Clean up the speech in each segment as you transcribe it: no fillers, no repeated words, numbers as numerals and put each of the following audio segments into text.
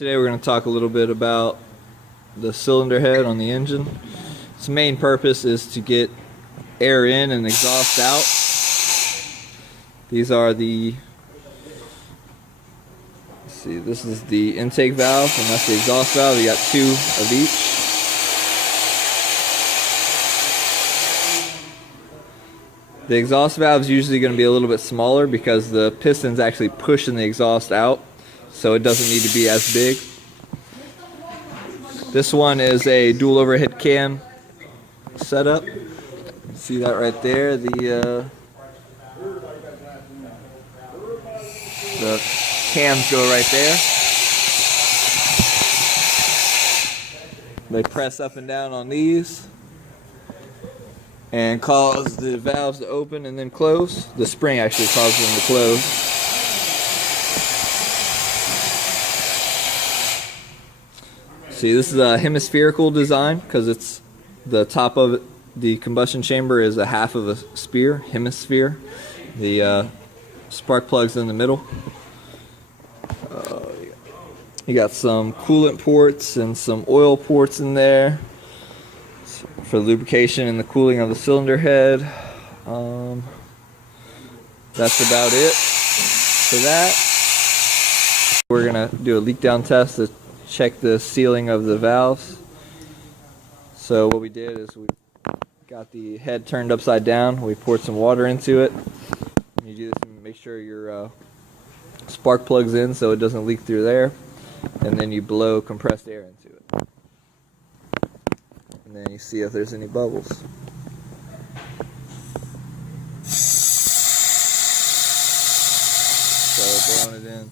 Today we're going to talk a little bit about the cylinder head on the engine. Its main purpose is to get air in and exhaust out. These are the, let's see, this is the intake valve and that's the exhaust valve. You got two of each. The exhaust valve is usually going to be a little bit smaller because the piston's actually pushing the exhaust out, so it doesn't need to be as big. This one is a dual overhead cam setup. See that right there? The cams go right there. They press up and down on these and cause the valves to open and then close. The spring actually causes them to close. See, this is a hemispherical design because it's the top of it. The combustion chamber is a half of a sphere, hemisphere. The spark plug's in the middle. You got some coolant ports and some oil ports in there for lubrication and the cooling of the cylinder head. That's about it for that. We're gonna do a leak down test to check the sealing of the valves. So what we did is we got the head turned upside down. We poured some water into it. You do this and make sure your spark plug's in so it doesn't leak through there. And then you blow compressed air into it. And then you see if there's any bubbles. So blowing it in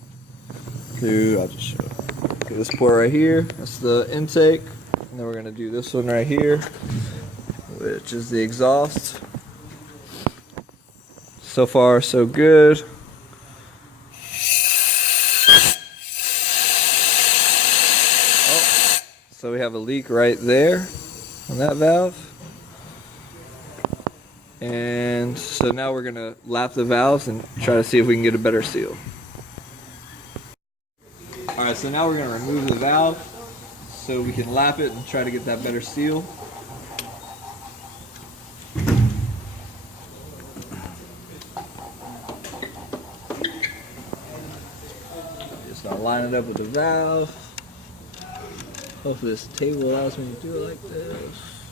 through, I'll just show it. Okay, this port right here, that's the intake. And then we're going to do this one right here, which is the exhaust. So far, so good. Oh, so we have a leak right there on that valve. And so now we're going to lap the valves and try to see if we can get a better seal. Alright, so now we're going to remove the valve so we can lap it and try to get that better seal. Just going to line it up with the valve. Hopefully this table allows me to do it like this.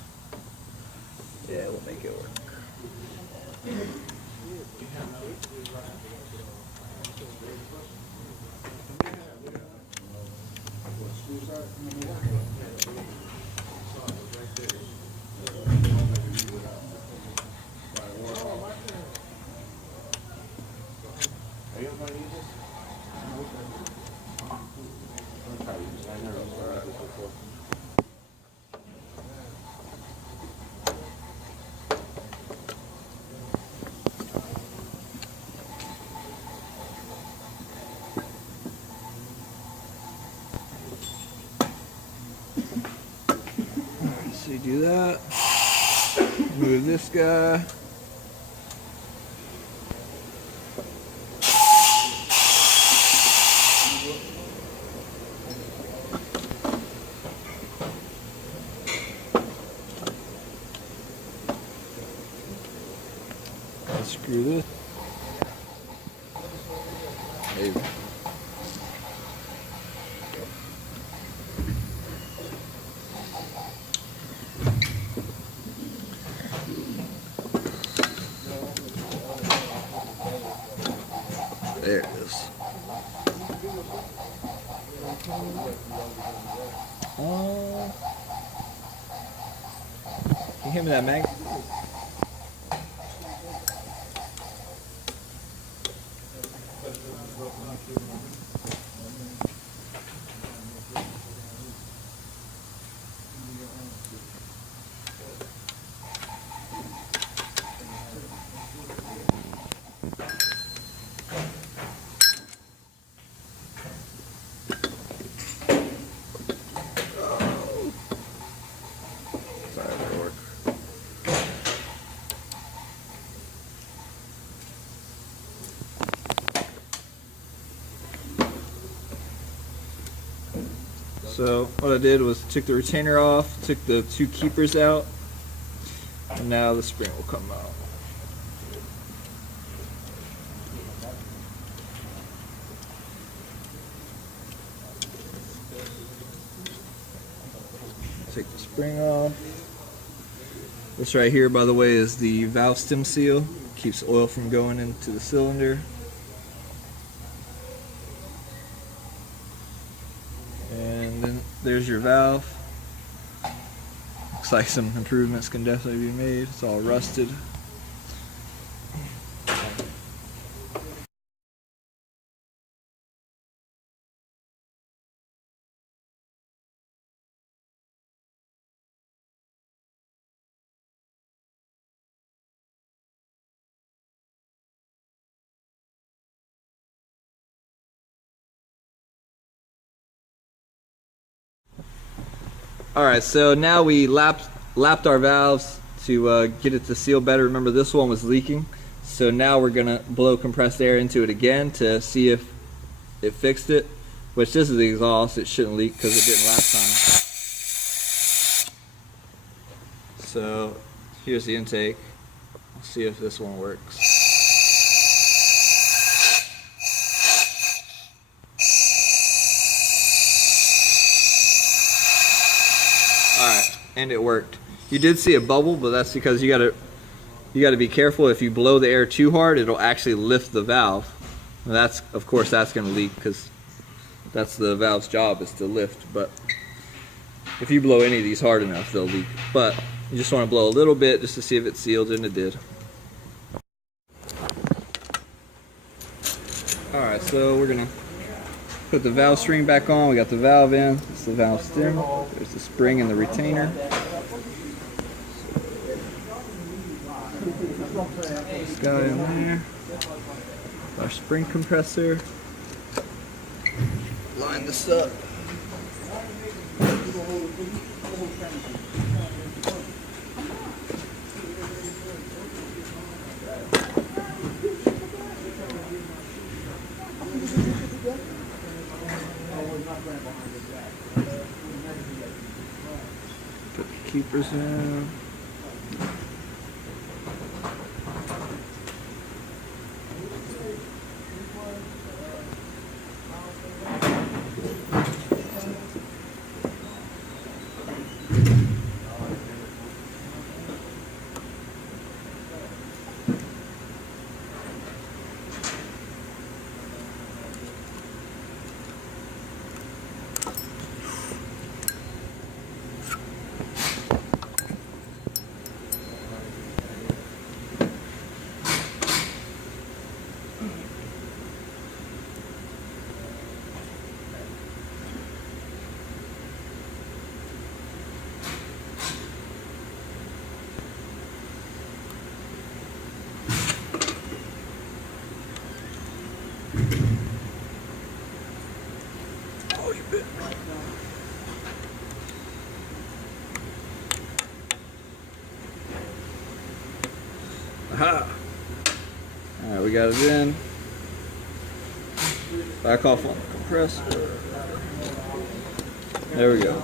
Yeah, we'll make it work. So you do that, move this guy. Screw this. Maybe. There it is. Can you hand me that mag? So what I did was took the retainer off, took the two keepers out, and now the spring will come out. Take the spring off. This right here, by the way, is the valve stem seal. Keeps oil from going into the cylinder. And then there's your valve. Looks like some improvements can definitely be made. It's all rusted. Alright, so now we lapped our valves to get it to seal better. Remember, this one was leaking, so now we're going to blow compressed air into it again to see if it fixed it, which this is the exhaust. It shouldn't leak because it didn't last time. So here's the intake. Let's see if this one works. Alright, and it worked. You did see a bubble, but that's because you gotta be careful. If you blow the air too hard, it'll actually lift the valve. And that's, of course, that's gonna leak because that's the valve's job, is to lift. But if you blow any of these hard enough, they'll leak. But you just want to blow a little bit just to see if it sealed, and it did. Alright, so we're gonna put the valve string back on. We got the valve in. It's the valve stem. There's the spring and the retainer. This guy in there. Our spring compressor. Line this up. Put the keepers in. Oh, you bit me. Aha! Alright, we got it in. Back off on the compressor. There we go.